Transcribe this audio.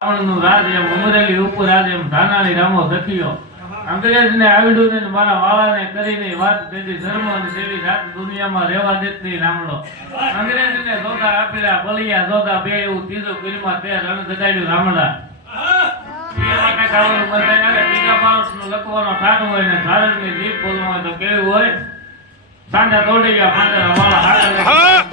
રાવણનું રાજ એમ અમરેલી ઉપર રાજ એમ ધાનાની રામો સખીયો અંગ્રેજને આવડ્યું ને મારા વાળાને કરીને વાત કરી ધર્મ અને સેવી જાત દુનિયામાં રહેવા દેત નહીં રામડો અંગ્રેજને ધોકા આપેલા બલિયા ધોકા બે એવું ત્રીજો ફિલ્મમાં તે રણ ગદાડ્યું રામડા એ માટે કાવડું બંધાય બીજા માણસનું લખવાનો ઠાઠ હોય ને ધારણની જીભ બોલવું હોય તો કેવું હોય સાંજા તોડી ગયા પાંજરા વાળા હાથ